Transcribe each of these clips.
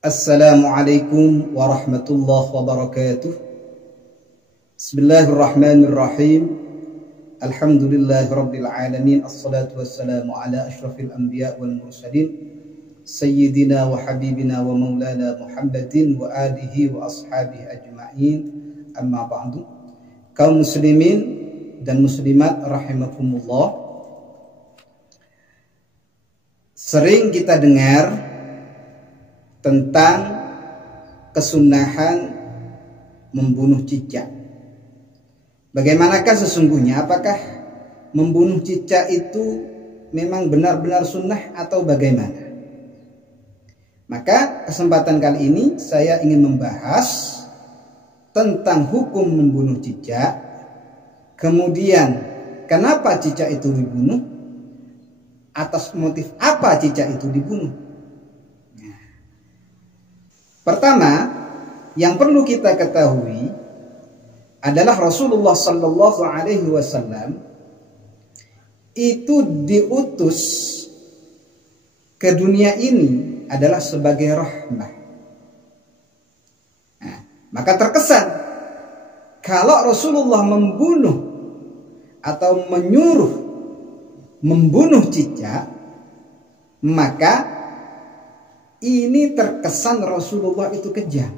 Assalamualaikum warahmatullahi wabarakatuh. Bismillahirrahmanirrahim. Alhamdulillahirabbil alamin. Assalatu wassalamu ala asyrafil anbiya wal mursalin sayyidina wa habibina wa maulana Muhammadin wa alihi wa ashabihi ajma'in. Amma ba'du. Kaum muslimin dan muslimat rahimakumullah. Sering kita dengar tentang kesunahan membunuh cicak. Bagaimanakah sesungguhnya? Apakah membunuh cicak itu memang benar-benar sunnah atau bagaimana? Maka kesempatan kali ini saya ingin membahas tentang hukum membunuh cicak. Kemudian kenapa cicak itu dibunuh? Atas motif apa cicak itu dibunuh? Pertama, yang perlu kita ketahui adalah Rasulullah Sallallahu Alaihi Wasallam itu diutus ke dunia ini adalah sebagai rahmah. Nah, maka terkesan kalau Rasulullah membunuh atau menyuruh membunuh cicak, maka ini terkesan Rasulullah itu kejam.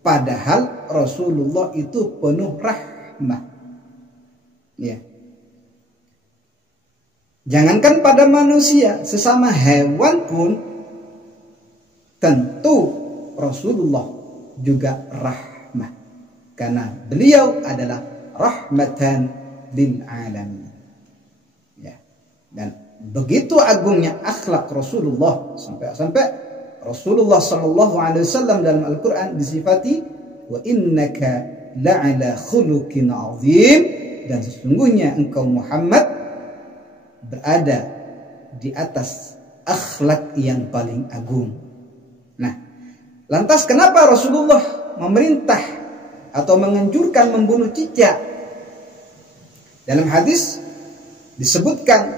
Padahal Rasulullah itu penuh rahmah. Ya. Jangankan pada manusia, sesama hewan pun tentu Rasulullah juga rahmah. Karena beliau adalah rahmatan lil alamin. Ya. Dan begitu agungnya akhlak Rasulullah sampai Rasulullah Sallallahu Alaihi Wasallam dalam Al-Quran disifati wa innaka la'ala khuluqin azim, dan sesungguhnya engkau Muhammad berada di atas akhlak yang paling agung. Nah, lantas kenapa Rasulullah memerintah atau menganjurkan membunuh cicak? Dalam hadis disebutkan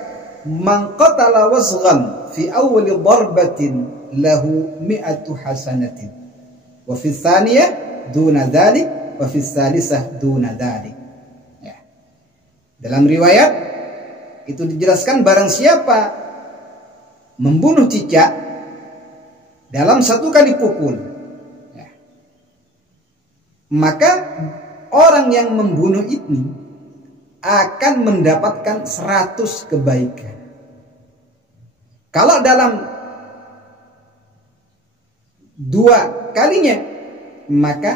man qatala wasghan fi awwali darbatin lahu mi'atu hasanatin wa fi tsaniyah duna dzalik wa fi tsalisah duna dzalik. Ya. Dalam riwayat itu dijelaskan barang siapa membunuh cicak dalam satu kali pukul, ya, maka orang yang membunuh ini akan mendapatkan 100 kebaikan. Kalau dalam 2 kalinya, maka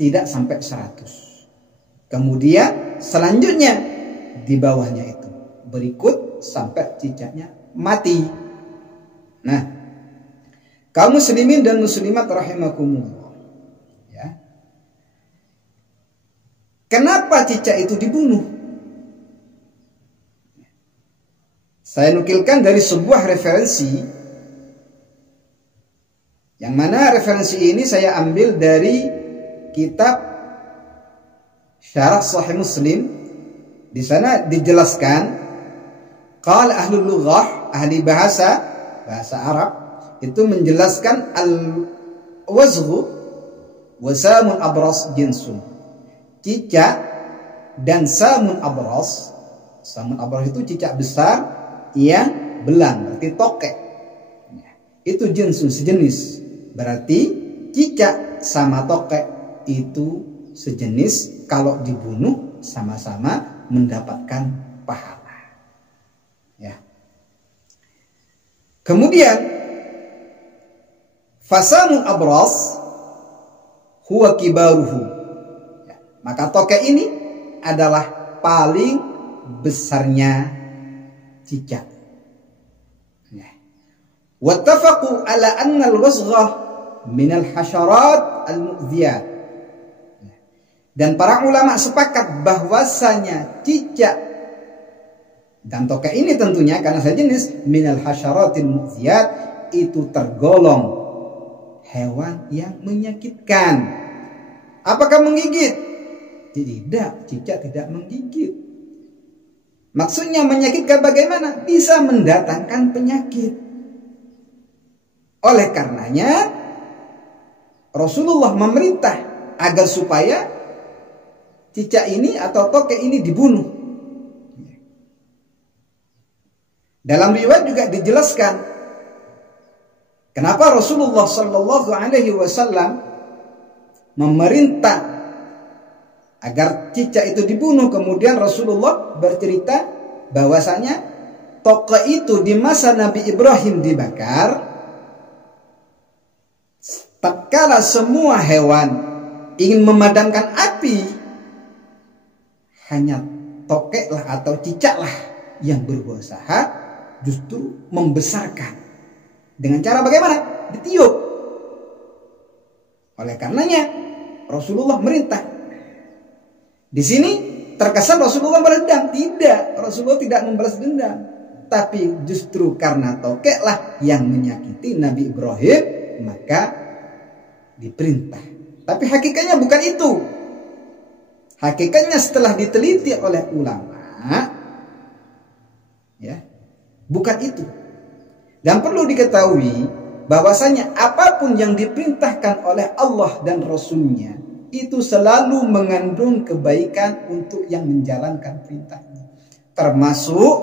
tidak sampai 100. Kemudian selanjutnya di bawahnya itu berikut sampai cicaknya mati. Nah, kaum muslimin dan muslimat rahimakumullah, ya. Kenapa cicak itu dibunuh? Saya nukilkan dari sebuah referensi, yang mana referensi ini saya ambil dari kitab Syarah Sahih Muslim. Di sana dijelaskan, qala ahlul lughah, ahli bahasa Arab itu menjelaskan al-wazghu wa samun abras jinsun. Cicak dan samun abras. Samun abras itu cicak besar yang belang, berarti tokek. Itu jinsun, sejenis. Berarti cicak sama tokek itu sejenis, kalau dibunuh sama-sama mendapatkan pahala. Ya. Kemudian fasamun abras huwa kibaruhu. Ya. Maka tokek ini adalah paling besarnya cicak. Ya. Wattafaqu ala anna al-wasghah minal hasyarat al-mu'dhiyat. Dan para ulama sepakat bahwasanya cicak dan tokek ini tentunya karena sejenis minal hasyaratil mu'dhiyat itu tergolong hewan yang menyakitkan. Apakah menggigit? Tidak, cicak tidak menggigit. Maksudnya menyakitkan bagaimana? Bisa mendatangkan penyakit. Oleh karenanya Rasulullah memerintah agar supaya cicak ini atau tokek ini dibunuh. Dalam riwayat juga dijelaskan kenapa Rasulullah Shallallahu Alaihi Wasallam memerintah agar cicak itu dibunuh. Kemudian Rasulullah bercerita bahwasanya tokek itu di masa Nabi Ibrahim dibakar. Tatkala semua hewan ingin memadamkan api, hanya tokeklah atau cicaklah yang berusaha justru membesarkan. Dengan cara bagaimana? Ditiup. Oleh karenanya Rasulullah merintah. Di sini terkesan Rasulullah balas dendam. Tidak, Rasulullah tidak membalas dendam. Tapi justru karena tokeklah yang menyakiti Nabi Ibrahim, maka diperintah. Tapi hakikatnya bukan itu. Hakikatnya setelah diteliti oleh ulama, ya, bukan itu. Dan perlu diketahui bahwasanya apapun yang diperintahkan oleh Allah dan Rasulnya itu selalu mengandung kebaikan untuk yang menjalankan perintahnya. Termasuk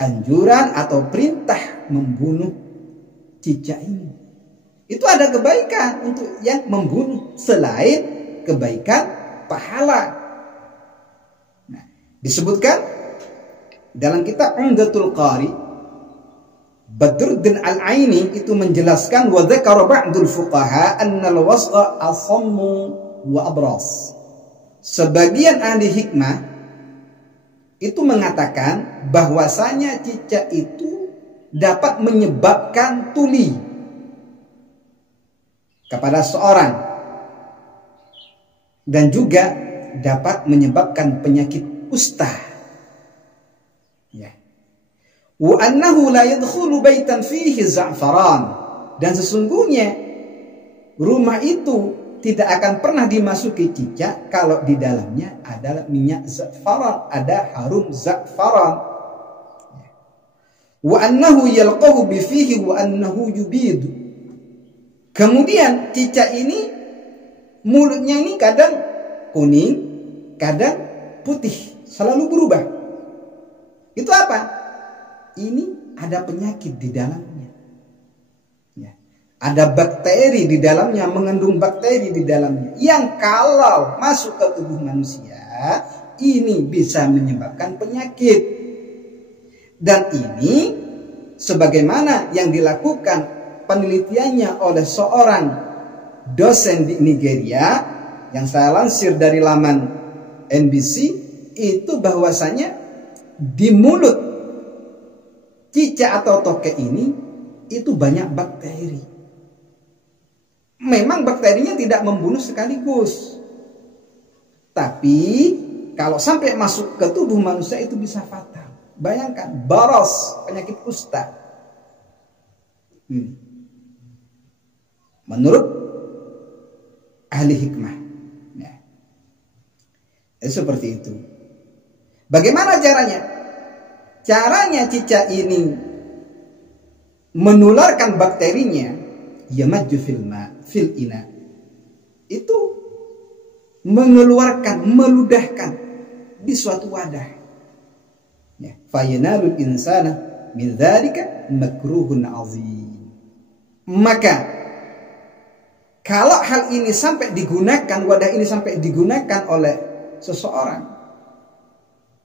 anjuran atau perintah membunuh cicak ini. Itu ada kebaikan untuk yang membunuh selain kebaikan pahala. Nah, disebutkan dalam kitab Umdatul Qari, Badruddin Al-Aini itu menjelaskan wa dzakara ba'dul fuqaha anna al-wasgha asammu wa abras. Sebagian ahli hikmah itu mengatakan bahwasanya cicak itu dapat menyebabkan tuli kepada seorang dan juga dapat menyebabkan penyakit kusta. Ya. Wa annahu la yadkhulu baitan fihi za'faran, dan sesungguhnya rumah itu tidak akan pernah dimasuki cicak kalau di dalamnya ada minyak za'faran, ada harum za'faran. Wa annahu yalqahu bi fihi wa annahu yubidu. Kemudian cicak ini mulutnya ini kadang kuning, kadang putih, selalu berubah. Itu apa? Ini ada penyakit di dalamnya. Ya. Ada bakteri di dalamnya, mengandung bakteri di dalamnya. Yang kalau masuk ke tubuh manusia, ini bisa menyebabkan penyakit. Dan ini sebagaimana yang dilakukan penelitiannya oleh seorang dosen di Nigeria yang saya lansir dari laman NBC, itu bahwasanya di mulut cicak atau tokek ini itu banyak bakteri. Memang bakterinya tidak membunuh sekaligus, tapi kalau sampai masuk ke tubuh manusia itu bisa fatal. Bayangkan baros, penyakit kusta. Menurut ahli hikmah, ya. Seperti itu. Bagaimana caranya? Caranya cicak ini menularkan bakterinya, yamajju fil ina. Itu mengeluarkan, meludahkan di suatu wadah. Ya, fayanalul insana min dzalika makruhun azim. Maka kalau hal ini sampai digunakan, wadah ini sampai digunakan oleh seseorang,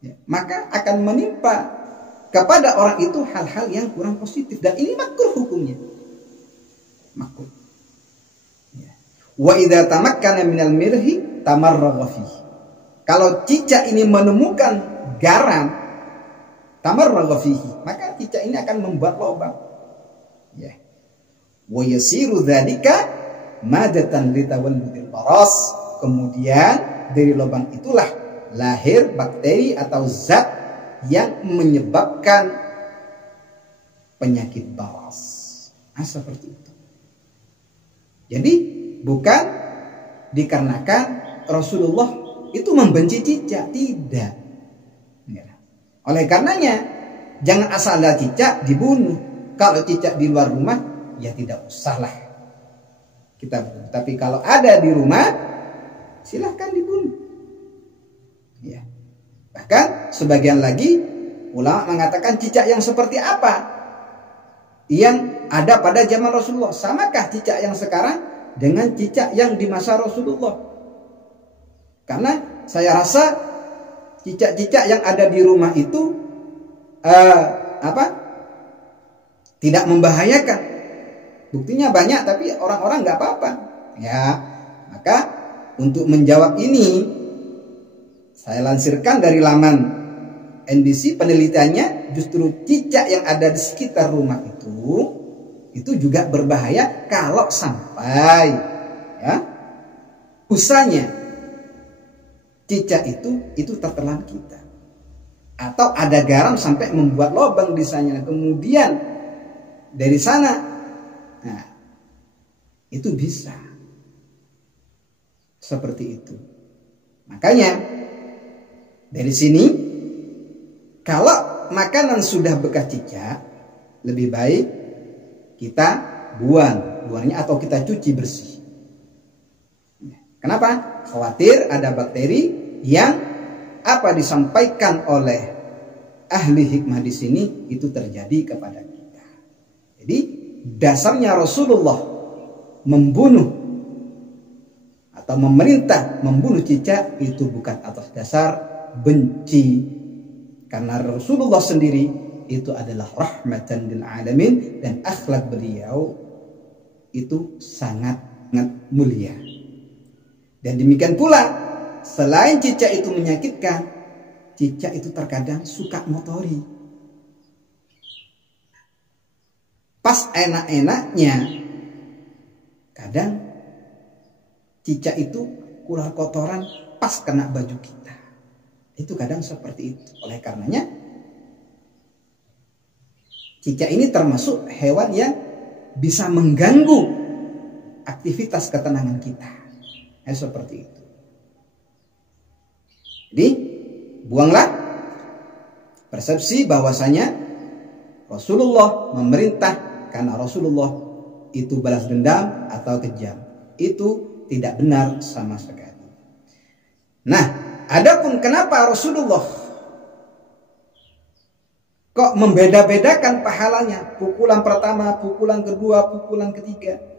ya, maka akan menimpa kepada orang itu hal-hal yang kurang positif. Dan ini makruh hukumnya. Makruh. Ya. Wa idza tamakkana minal mirhi tamarragha fihi. Kalau cicak ini menemukan garam, tamarragha fihi, maka cicak ini akan membuat lubang. Ya. Wa yasiru dzalika madatan litawalludil baras. Kemudian dari lubang itulah lahir bakteri atau zat yang menyebabkan penyakit baras. Nah, seperti itu. Jadi bukan dikarenakan Rasulullah itu membenci cicak, tidak. Oleh karenanya jangan asal ada cicak dibunuh. Kalau cicak di luar rumah, ya tidak usahlah kita bunuh. Tapi kalau ada di rumah, silahkan dibunuh. Ya. Bahkan sebagian lagi ulama mengatakan cicak yang seperti apa yang ada pada zaman Rasulullah. Samakah cicak yang sekarang dengan cicak yang di masa Rasulullah? Karena saya rasa cicak-cicak yang ada di rumah itu tidak membahayakan. Buktinya banyak, tapi orang-orang nggak apa-apa. Ya, maka untuk menjawab ini, saya lansirkan dari laman NBC, penelitiannya justru cicak yang ada di sekitar rumah itu juga berbahaya kalau sampai usahanya cicak itu tertelan kita, atau ada garam sampai membuat lubang di sana, kemudian dari sana, nah itu bisa seperti itu. Makanya dari sini, kalau makanan sudah bekas cicak, lebih baik kita buangnya atau kita cuci bersih. Kenapa? Khawatir ada bakteri yang disampaikan oleh ahli hikmah di sini itu terjadi kepada kita. Jadi dasarnya Rasulullah membunuh atau memerintah membunuh cicak itu bukan atas dasar benci, karena Rasulullah sendiri itu adalah rahmatan lil alamin dan akhlak beliau itu sangat mulia. Dan demikian pula, selain cicak itu menyakitkan, cicak itu terkadang suka motori. Pas enak-enaknya, kadang cicak itu keluar kotoran pas kena baju kita. Itu kadang seperti itu. Oleh karenanya, cicak ini termasuk hewan yang bisa mengganggu aktivitas ketenangan kita. Seperti itu. Jadi buanglah persepsi bahwasanya Rasulullah memerintah karena Rasulullah itu balas dendam atau kejam. Itu tidak benar sama sekali. Nah, adapun kenapa Rasulullah kok membeda-bedakan pahalanya, pukulan pertama, pukulan kedua, pukulan ketiga,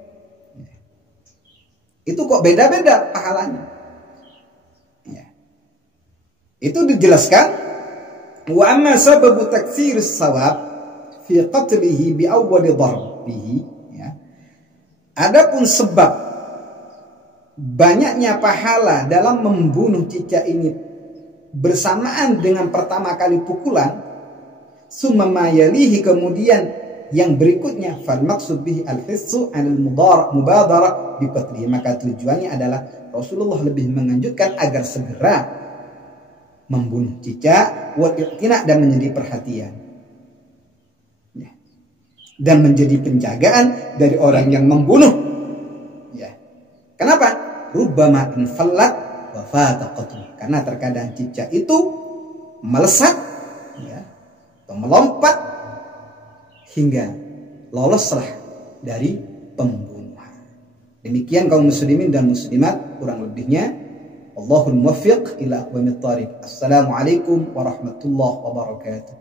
itu kok beda-beda pahalanya. Ya. Itu dijelaskan, wa amma sababu taktsir as-sawab fi qatlihi bi awwal darbihi, ya. Adapun sebab banyaknya pahala dalam membunuh cicak ini bersamaan dengan pertama kali pukulan, summa ma yalihi, kemudian yang berikutnya, fal maksud bihi al-hissu 'anil mubadara bi qatlihi, maka tujuannya adalah Rasulullah lebih menganjurkan agar segera membunuh cicak, wa i'tina, dan menjadi perhatian, ya, dan menjadi penjagaan dari orang yang membunuh, ya. Kenapa? Rubbama infallat wa fata qatluh, karena terkadang cicak itu melesat, ya, atau melompat hingga loloslah dari pembunuhan. Demikian kaum muslimin dan muslimat, kurang lebihnya. Allahul muwaffiq ila aqwamit thariq. Assalamualaikum warahmatullahi wabarakatuh.